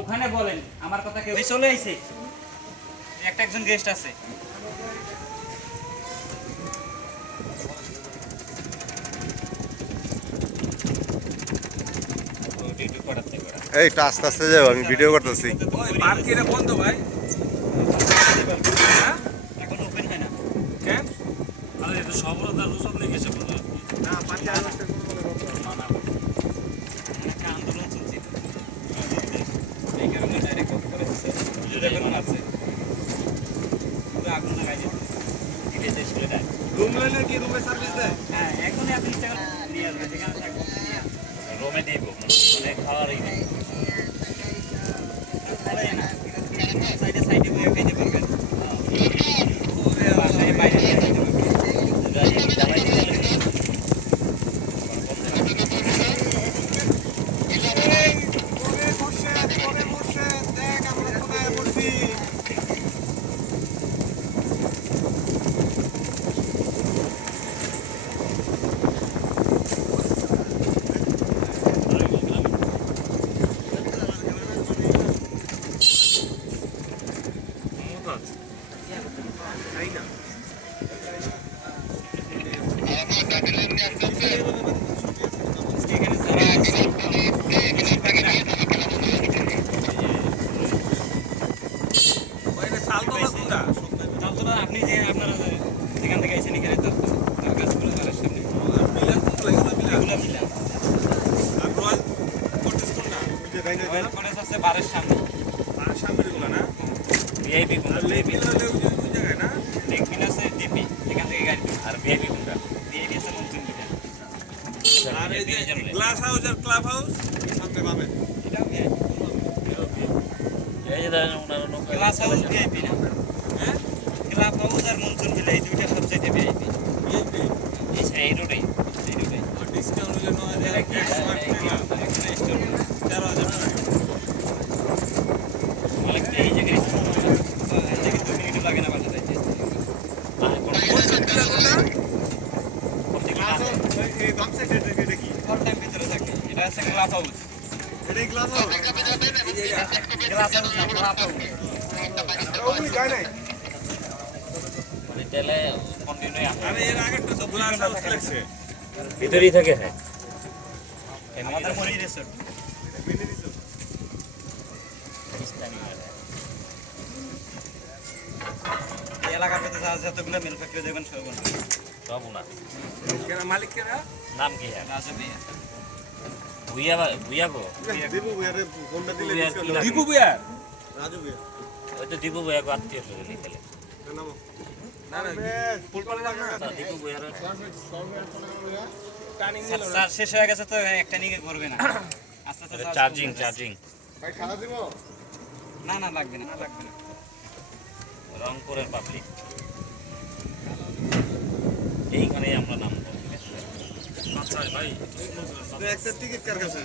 ওখানে বলেন আমার কথা কেউ চলে আইছে একজন গেস্ট আছে এইটা আস্তে আস্তে যাও, আমি ভিডিও করতেছি। মার্কেটে বন্ধ ভাই, এখন ওপেন হয় না কেন? আরে এটা সবরদার রুসব নিয়ে গেছে বলে না পাঁচে আগস্টে মানা একটা আন্দোলন চলছিল এই কারণে ডাইরেক্ট অফ করে দিচ্ছে এখন আছে পুরো আগুন লাগাই দিতে ছিল না রুম লইলে কি রুমে সার্ভিস দেয়? হ্যাঁ এখনই আপনি ইচ্ছা করে নিয়ে আসবেন যেখানে থাকবেন নিয়ে আসবেন রোমে দিব মানে খাওয়ারই নেই সাইডে সাইডে বয়ে খেতে পারবেন বাসায় বাইরে নিয়ে যেতে পারবেন জ্বালাই দিতে দেখ আমরা কোথায় পড়ছি। আপনি যে আপনারা যেখান থেকে এসেছেন এখানে তার গাছগুলো তার সামনে রয়্যাল কটেজ আছে বারের সামনে ভিআইপি কোনটা লেকবিল আছে ডিপি এখান থেকে গাড়ি আর ভিআইপি কোনটা ভিআইপি আছে মন্ত্রী আর এই যে গ্লাস হাউস আর ক্লাব হাউস সামনে পাবেন। এটাও ভিআইপি এই যে দেখেন ওনারা নৌকা ক্লাস হাউস ভিআইপি না হ্যাঁ ক্লাব হাউস আর মনসুন ভিলা এই দুইটা সবচেয়ে ভিআইপি বিএনপি এই রোডেই ডিসকাউন্ট হলে 9000 13,000 টাকা। এই জায়গায় 2 মিনিট লাগে না বাসা যাইতে এই বাম সাইডে এটা কি? অল টাইম ভিতরে থাকে এটা আছে ক্লাব হাউস এটা গ্লাস হাউস। ক্লাস হাউস না ক্লাব হাউস ওগুলি যায় নাই। মানে তেলে কন্টিনিউ আরে এর আগেরটা তো গ্লাস হাউস লাগছে। ভিতরেই থাকে হ্যাঁ আমাদের মনি রিসোর্ট এই এলাকার মধ্যে যতগুলো মিল ফ্যাক্টরি দেখবেন সব ওনার কেন মালিক কেনা? নাম কি হ্যাঁ আছে ভাইয়া ভুইয়া গো দীপু ভাইয়ারে ফোনটা দিলে ভুইয়া ডিসকাউন্ট কি নাম? দীপু ভাইয়া রাজু ভাইয়া ওই তো দীপু ভুইয়া গো আত্মীয় স্বজন লিখেলে নাম না না ফুল পালে না দীপু ভুইয়ার টার্নিং চার্জ শেষ হয়ে গেছে তো একটা নিয়ে করবে না আস্তে আস্তে চার্জিং ভাই খাওয়া দিব? না না লাগবে না লাগবে না রংপুরের পাবলিক এইখানেই আমরা নামবো আচ্ছা ভাই একটা টিকিট কার কাছে?